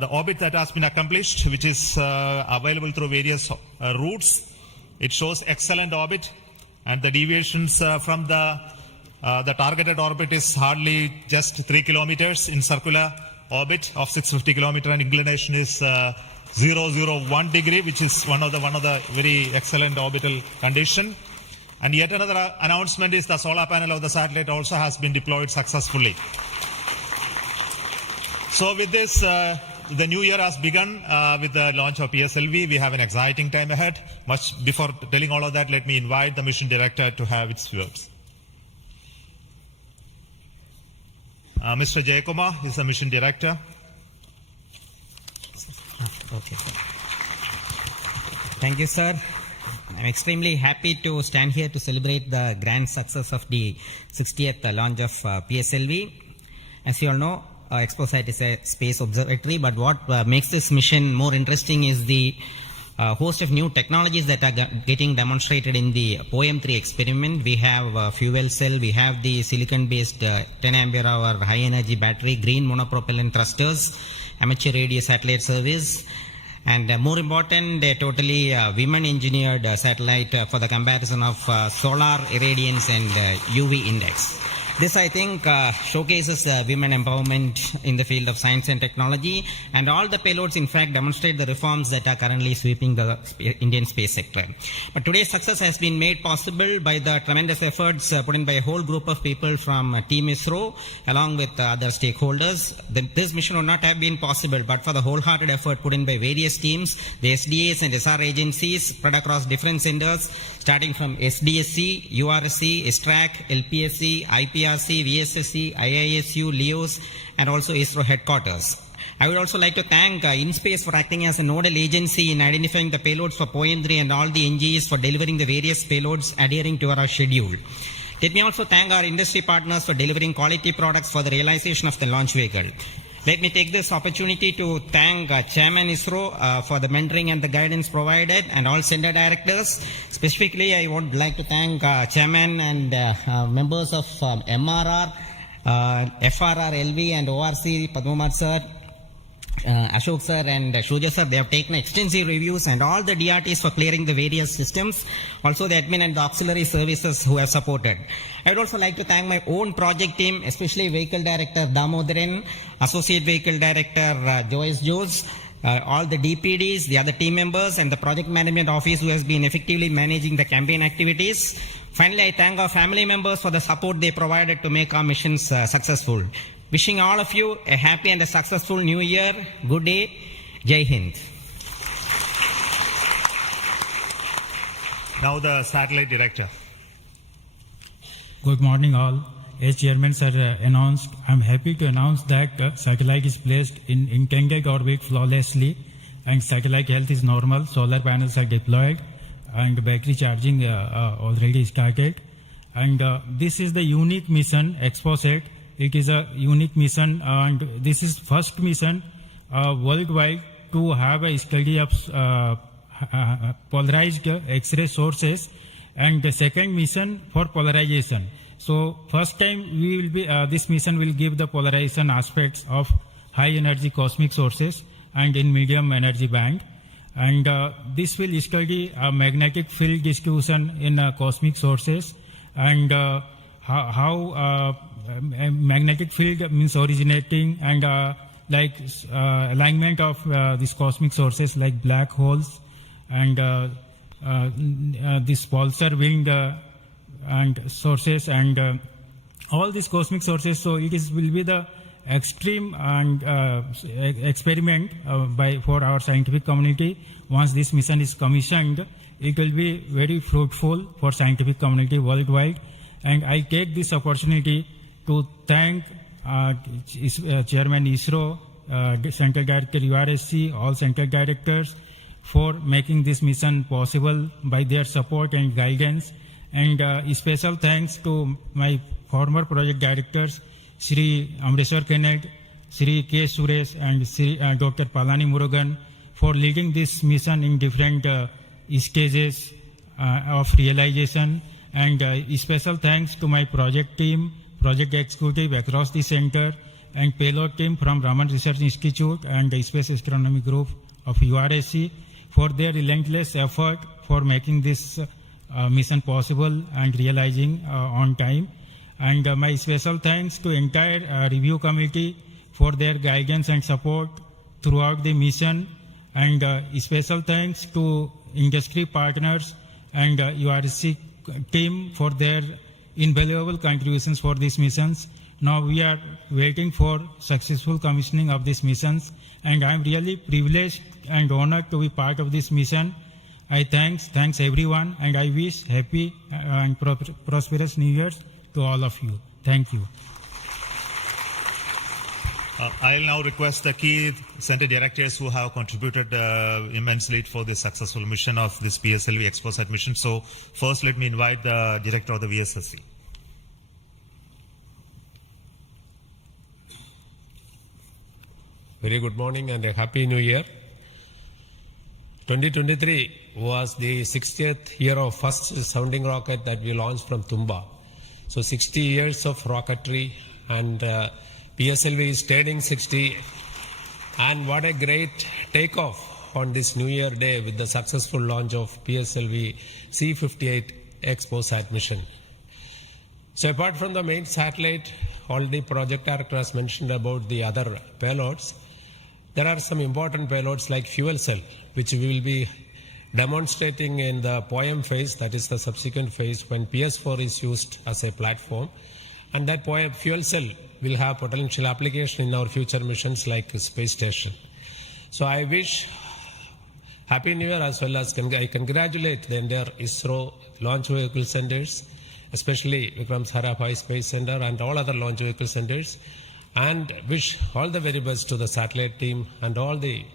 orbit that has been accomplished, which is available through various routes. It shows excellent orbit, and the deviations from the targeted orbit is hardly just 3 kilometers in circular orbit of 650 kilometer, and inclination is 001 degree, which is one of the very excellent orbital condition. And yet another announcement is the solar panel of the satellite also has been deployed successfully. So with this, the new year has begun with the launch of PSLV. We have an exciting time ahead. Much before telling all of that, let me invite the mission director to have its words. Mr. Jayakumar is the mission director. Okay. Thank you, sir. I'm extremely happy to stand here to celebrate the grand success of the 60th launch of PSLV. As you all know, XPoSat is a space observatory, but what makes this mission more interesting is the host of new technologies that are getting demonstrated in the POEM-3 experiment. We have fuel cell, we have the silicon-based 10 ampere hour high energy battery, green monopropellant thrusters, amateur radio satellite service, and more important, a totally women-engineered satellite for the comparison of solar irradiance and UV index. This, I think, showcases women empowerment in the field of science and technology, and all the payloads, in fact, demonstrate the reforms that are currently sweeping the Indian space sector. But today's success has been made possible by the tremendous efforts put in by a whole group of people from Team ISRO, along with other stakeholders. This mission would not have been possible but for the wholehearted effort put in by various teams, the SDS and SR agencies spread across different centers, starting from SDSC, URSC, STRAC, LPSC, IPRC, VSSC, IISU, LEOS, and also ISRO headquarters. I would also like to thank InSpace for acting as a nodal agency in identifying the payloads for POEM3 and all the NGEs for delivering the various payloads adhering to our schedule. Let me also thank our industry partners for delivering quality products for the realization of the launch vehicle. Let me take this opportunity to thank Chairman ISRO for the mentoring and the guidance provided, and all center directors. Specifically, I would like to thank Chairman and members of MRR, FRR, LV and ORC, Padmamar sir, Ashok sir and Shuja sir. They have taken extensive reviews, and all the DRTs for clearing the various systems. Also the admin and the auxiliary services who have supported. I would also like to thank my own project team, especially Vehicle Director Damodaran, Associate Vehicle Director Joyce Joes, all the DPDs, the other team members, and the Project Management Office who has been effectively managing the campaign activities. Finally, I thank our family members for the support they provided to make our missions successful. Wishing all of you a happy and a successful new year. Good day. Jai Hind. Now the satellite director. Good morning all. As Chairman sir announced, I am happy to announce that satellite is placed in intended orbit flawlessly, and satellite health is normal. Solar panels are deployed and battery charging already started. And this is the unique mission, XPoSat. It is a unique mission, and this is first mission worldwide to have a study of polarized X-ray sources, and the second mission for polarization. So first time we will be this mission will give the polarization aspects of high energy cosmic sources and in medium energy band, and this will study magnetic field distribution in cosmic sources, and how magnetic field means originating, and alignment of these cosmic sources like black holes and this pulsar wind and sources, and all these cosmic sources. So it will be the extreme and experiment for our scientific community. Once this mission is commissioned, it will be very fruitful for scientific community worldwide. And I take this opportunity to thank Chairman ISRO, Central Director URSC, all Central Directors for making this mission possible by their support and guidance. And special thanks to my former project directors, Shri Amreshwar Kennedy, Shri K. Suresh and Shri Dr. Palani Murugan for leading this mission in different stages of realization. And special thanks to my project team, project executive across the center, and payload team from Raman Research Institute and the Space Astronomy Group of URSC for their relentless effort for making this mission possible and realizing on time. And my special thanks to entire review committee for their guidance and support throughout the mission, and special thanks to industry partners and URSC team for their invaluable contributions for these missions. Now we are waiting for successful commissioning of these missions, and I am really privileged and honored to be part of this mission. I thanks everyone, and I wish happy and prosperous New Year's to all of you. Thank you. I'll now request the key center directors who have contributed immensely for the successful mission of this PSLV XPoSat mission. So first, let me invite the director of the VSSC. Very good morning and a happy new year. 2023 was the 60th year of first sounding rocket that we launched from Tumba. So 60 years of rocketry, and PSLV is turning 60, and what a great takeoff on this New Year day with the successful launch of PSLV-C58 XPoSat mission. So apart from the main satellite, already project director has mentioned about the other payloads. There are some important payloads like fuel cell, which we will be demonstrating in the POEM phase, that is the subsequent phase when PS4 is used as a platform. And that fuel cell will have potential application in our future missions like space station. So I wish Happy New Year, as well as I congratulate the entire ISRO launch vehicle centers, especially Vikram Sarabhai Space Center and all other launch vehicle centers. and wish all the very best to the satellite team and all the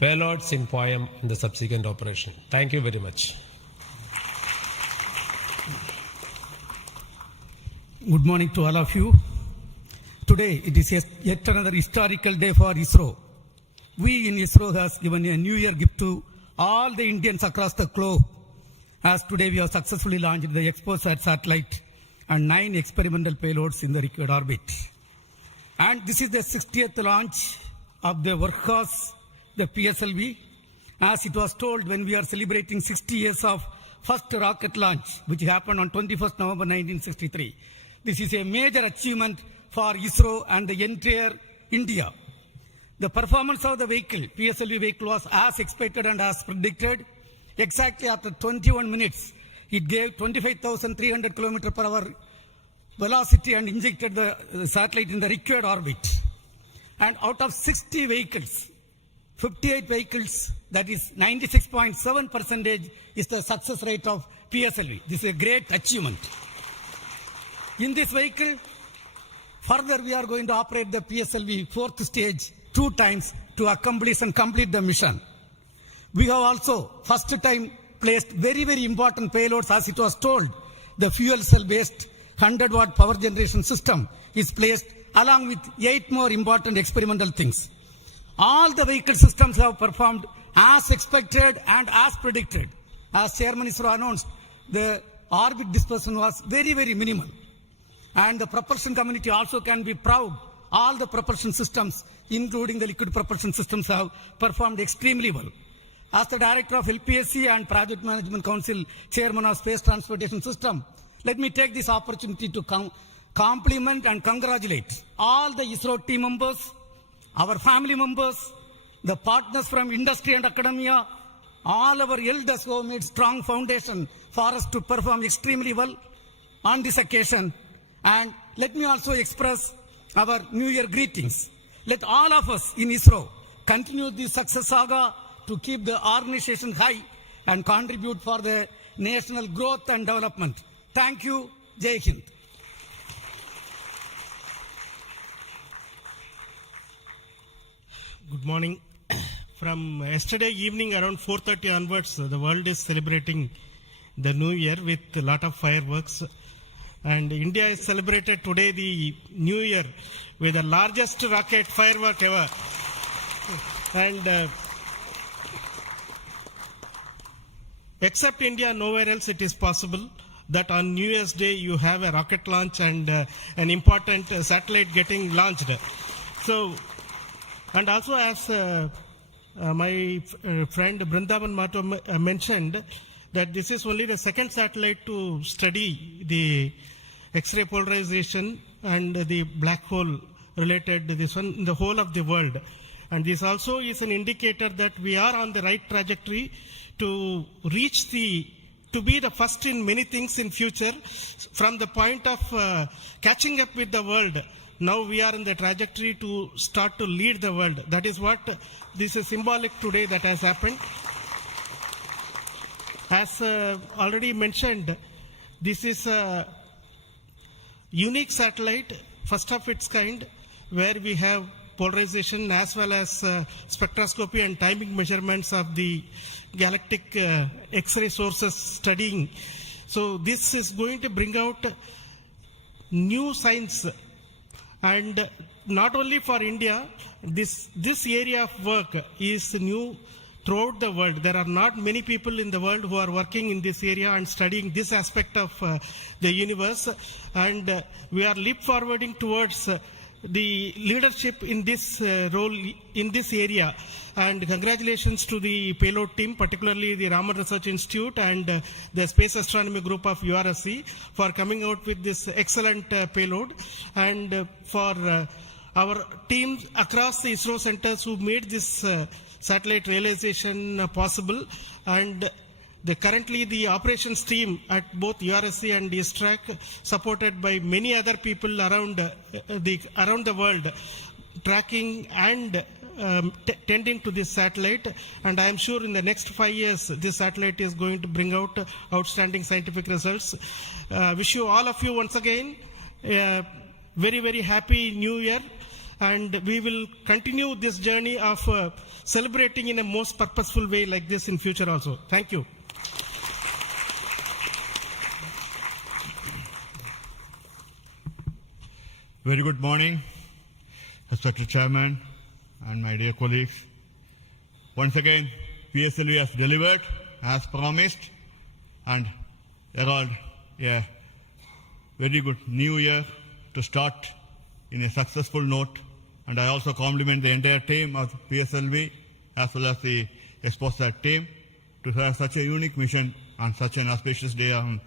payloads in POEM in the subsequent operation. Thank you very much. Good morning to all of you. Today it is yet another historical day for ISRO. We in ISRO has given a New Year gift to all the Indians across the globe, as today we have successfully launched the XPoSat satellite and 9 experimental payloads in the required orbit. And this is the 60th launch of the workhorse, the PSLV. As it was told when we are celebrating 60 years of first rocket launch, which happened on 21st November 1963. This is a major achievement for ISRO and the entire India. The performance of the vehicle, PSLV vehicle, was as expected and as predicted. Exactly after 21 minutes, it gave 25,300 km per hour velocity and injected the satellite in the required orbit. And out of 60 vehicles, 58 vehicles, that is 96.7% is the success rate of PSLV. This is a great achievement. In this vehicle, further we are going to operate the PSLV 4th stage 2 times to accomplish and complete the mission. We have also first time placed very, very important payloads, as it was told. The fuel cell based 100-watt power generation system is placed along with 8 more important experimental things. All the vehicle systems have performed as expected and as predicted. As Chairman ISRO announced, the orbit dispersion was very, very minimal. And the propulsion community also can be proud. All the propulsion systems, including the liquid propulsion systems, have performed extremely well. As the Director of LPSC and Project Management Council, Chairman of Space Transportation System, let me take this opportunity to compliment and congratulate all the ISRO team members, our family members, the partners from industry and academia, all our elders who have made strong foundation for us to perform extremely well on this occasion. And let me also express our New Year greetings. Let all of us in ISRO continue this success saga to keep the organization high and contribute for the national growth and development. Thank you. Jai Hind. Good morning. From yesterday evening around 4:30 onwards, the world is celebrating the New Year with a lot of fireworks. And India is celebrated today the New Year with the largest rocket firework ever. And except India, nowhere else it is possible that on New Year's Day you have a rocket launch and an important satellite getting launched. So, and also as my friend Brindavan Mato mentioned, that this is only the second satellite to study the X-ray polarization and the black hole related to this one in the whole of the world. And this also is an indicator that we are on the right trajectory to reach to be the first in many things in future. From the point of catching up with the world, now we are in the trajectory to start to lead the world. That is what this is symbolic today that has happened. As already mentioned, this is a unique satellite, first of its kind, where we have polarization as well as spectroscopy and timing measurements of the galactic X-ray sources studying. So this is going to bring out new science, and not only for India, this area of work is new throughout the world. There are not many people in the world who are working in this area and studying this aspect of the universe, and we are leap forwarding towards the leadership in this role in this area. And congratulations to the payload team, particularly the Raman Research Institute and the Space Astronomy Group of URSC for coming out with this excellent payload, and for our teams across the ISRO centers who made this satellite realization possible. And currently the operations team at both URSC and ISTRAC, supported by many other people around the world, tracking and tending to this satellite. And I am sure in the next 5 years this satellite is going to bring out outstanding scientific results. Wish you all of you once again very, very happy New Year. and we will continue this journey of celebrating in a most purposeful way like this in future also. Thank you. Very good morning, respected chairman and my dear colleagues. Once again, PSLV has delivered as promised and herald a very good new year to start in a successful note. And I also compliment the entire team of PSLV as well as the XPoSat team to have such a unique mission on such an auspicious day on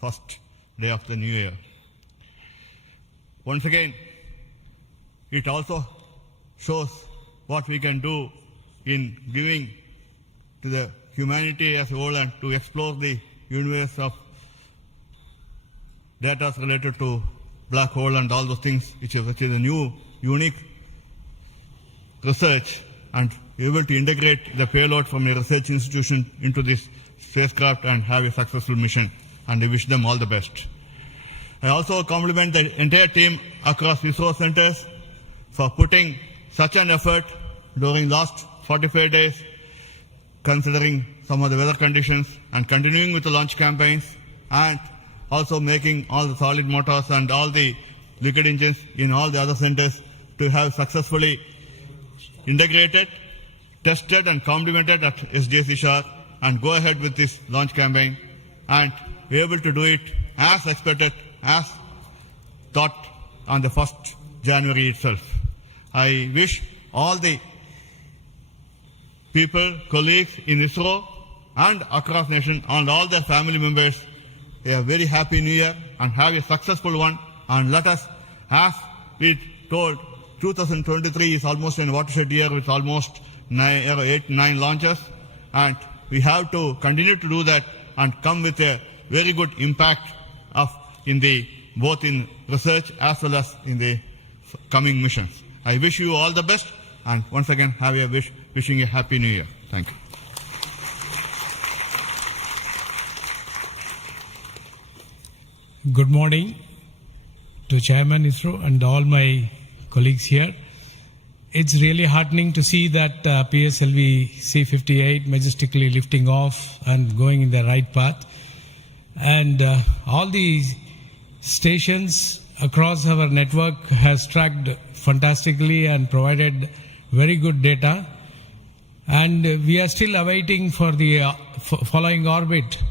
first day of the new year. Once again, it also shows what we can do in giving to the humanity as a whole and to explore the universe of data related to black hole and all those things, which is a new, unique research, and able to integrate the payload from a research institution into this spacecraft and have a successful mission. And I wish them all the best. I also compliment the entire team across ISRO centers for putting such an effort during last 45 days, considering some of the weather conditions, and continuing with the launch campaigns, and also making all the solid motors and all the liquid engines in all the other centers to have successfully integrated, tested and complemented at SDSC Shah, and go ahead with this launch campaign and be able to do it as expected, as thought on the 1st January itself. I wish all the people, colleagues in ISRO and across nation and all their family members a very happy new year and have a successful one. And let us, as we told, 2023 is almost a watershed year with almost 8-9 launches, and we have to continue to do that and come with a very good impact of both in research as well as in the coming missions. I wish you all the best, and once again wishing a happy new year. Thank you. Good morning to Chairman ISRO and all my colleagues here. It's really heartening to see that PSLV-C58 majestically lifting off and going in the right path. And all the stations across our network has tracked fantastically and provided very good data. And we are still awaiting for the following orbit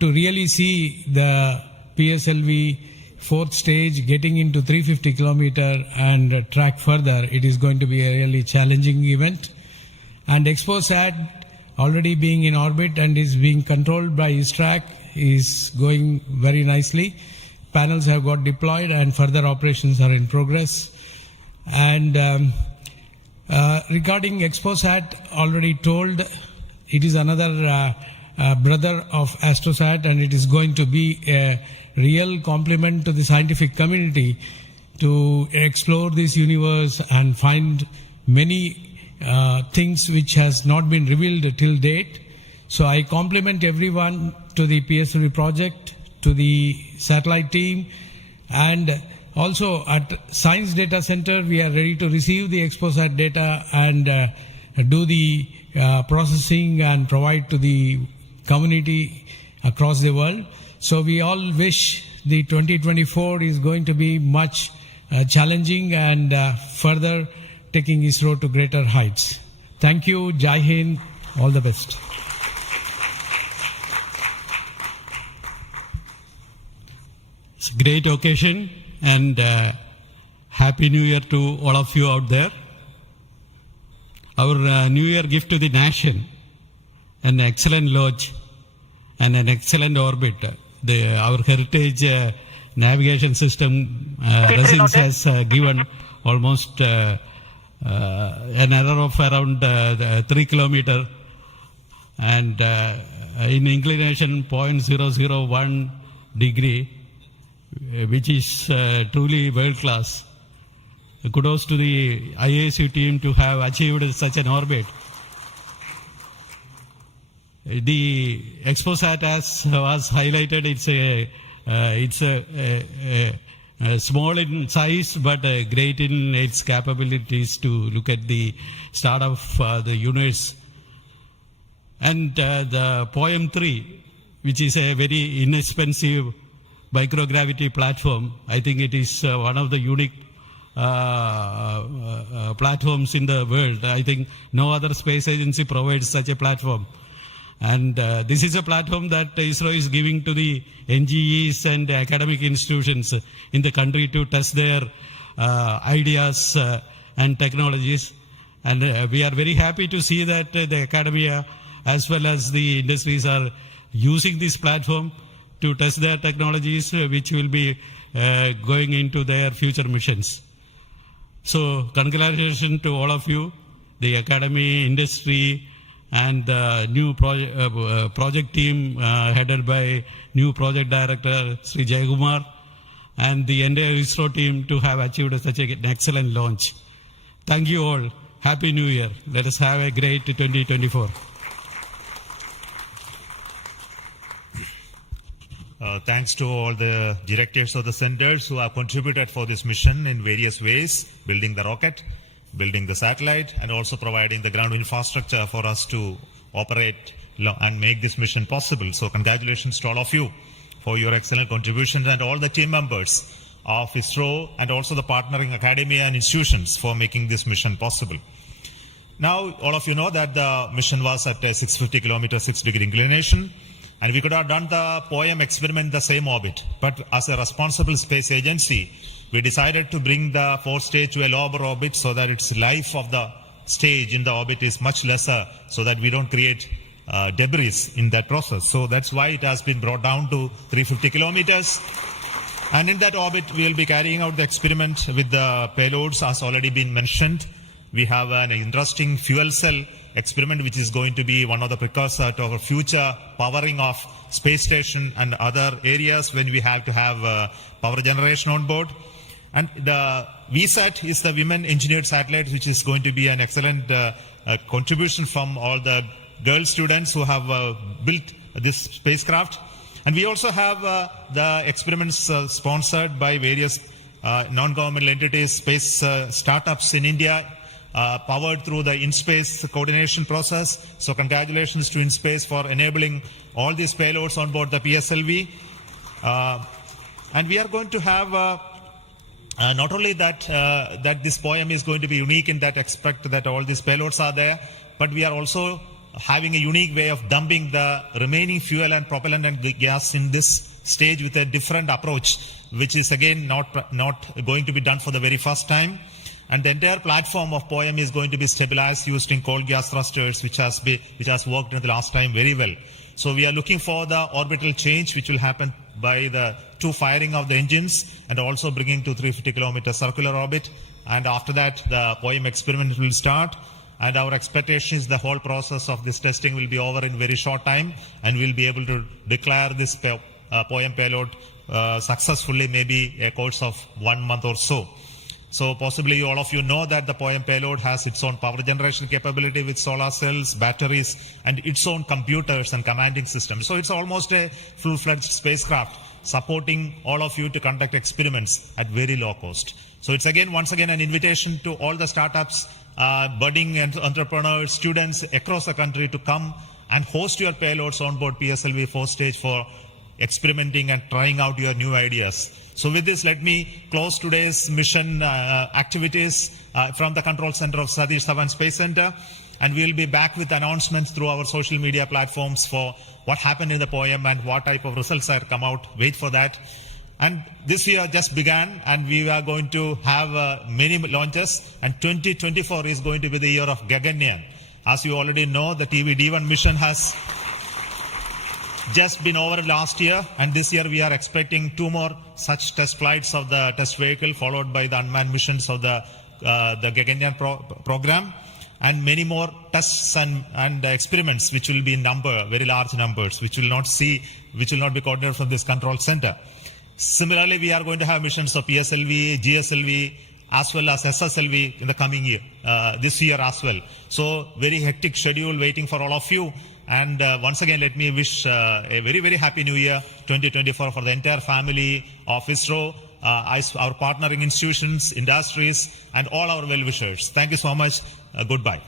to really see the PSLV fourth stage getting into 350 kilometer and track further. It is going to be a really challenging event. And XPoSat already being in orbit and is being controlled by ISTRAC is going very nicely. Panels have got deployed and further operations are in progress. And regarding XPoSat, already told, it is another brother of AstroSat, and it is going to be a real compliment to the scientific community to explore this universe and find many things which has not been revealed till date. So I compliment everyone to the PSLV project, to the satellite team, and also at Science Data Center we are ready to receive the XPoSat data and do the processing and provide to the community across the world. So we all wish the 2024 is going to be much challenging and further taking ISRO to greater heights. Thank you. Jai Hind. All the best. It's a great occasion, and Happy New Year to all of you out there. Our New Year gift to the nation, an excellent launch and an excellent orbit. Our heritage navigation system Resins has given almost an error of around 3 kilometers and in inclination 0.001 degree, which is truly world class. Kudos to the IAC team to have achieved such an orbit. The XPoSat, as was highlighted, it's a small in size but great in its capabilities to look at the start of the universe. And the Poem 3, which is a very inexpensive microgravity platform, I think it is one of the unique platforms in the world. I think no other space agency provides such a platform. And this is a platform that ISRO is giving to the NGEs and academic institutions in the country to test their ideas and technologies. And we are very happy to see that the academia as well as the industries are using this platform to test their technologies, which will be going into their future missions. So congratulations to all of you, the academy, industry, and the new project team headed by new project director Sri Jayakumar, and the entire ISRO team to have achieved such an excellent launch. Thank you all. Happy New Year. Let us have a great 2024. Thanks to all the directors of the centers who have contributed for this mission in various ways, building the rocket, building the satellite, and also providing the ground infrastructure for us to operate and make this mission possible. So congratulations to all of you for your excellent contributions, and all the team members of ISRO and also the partnering academia and institutions for making this mission possible. Now, all of you know that the mission was at a 650 kilometer, 6-degree inclination, and we could have done the Poem experiment in the same orbit. But as a responsible space agency, we decided to bring the fourth stage to a lower orbit so that its life of the stage in the orbit is much lesser, so that we don't create debris in that process. So that's why it has been brought down to 350 kilometers. And in that orbit, we will be carrying out the experiment with the payloads, as already been mentioned. We have an interesting fuel cell experiment, which is going to be one of the precursors to our future powering of space station and other areas when we have to have power generation on board. And the VSAT is the Women Engineered Satellite, which is going to be an excellent contribution from all the girl students who have built this spacecraft. And we also have the experiments sponsored by various non-governmental entities, space startups in India, powered through the in-space coordination process. So congratulations to InSpace for enabling all these payloads on board the PSLV. And we are going to have not only that that this Poem is going to be unique in that aspect that all these payloads are there, but we are also having a unique way of dumping the remaining fuel and propellant and gas in this stage with a different approach, which is again not going to be done for the very first time. And the entire platform of Poem is going to be stabilized using cold gas thrusters, which has worked in the last time very well. So we are looking for the orbital change, which will happen by the two firing of the engines and also bringing to 350 kilometer circular orbit. And after that, the Poem experiment will start. And our expectation is the whole process of this testing will be over in very short time, and we'll be able to declare this Poem payload successfully, maybe a course of 1 month or so. So possibly all of you know that the Poem payload has its own power generation capability with solar cells, batteries, and its own computers and commanding systems. So it's almost a full-fledged spacecraft supporting all of you to conduct experiments at very low cost. So it's once again an invitation to all the startups, budding entrepreneurs, students across the country to come and host your payloads on board PSLV 4 stage for experimenting and trying out your new ideas. So with this, let me close today's mission activities from the control center of Satish Dhawan Space Center. And we'll be back with announcements through our social media platforms for what happened in the Poem and what type of results are come out. Wait for that. And this year just began, and we are going to have many launches. And 2024 is going to be the year of Gaganyaan. As you already know, the TVD1 mission has just been over last year, and this year we are expecting 2 more such test flights of the test vehicle, followed by the unmanned missions of the Gaganyaan program, and many more tests and experiments, which will be in number, very large numbers, which will not be coordinated from this control center. Similarly, we are going to have missions of PSLV, GSLV, as well as SSLV in the coming year, this year as well. So very hectic schedule waiting for all of you. And once again, let me wish a very, very happy New Year 2024 for the entire family of ISRO, our partnering institutions, industries, and all our well-wishers. Thank you so much. Goodbye.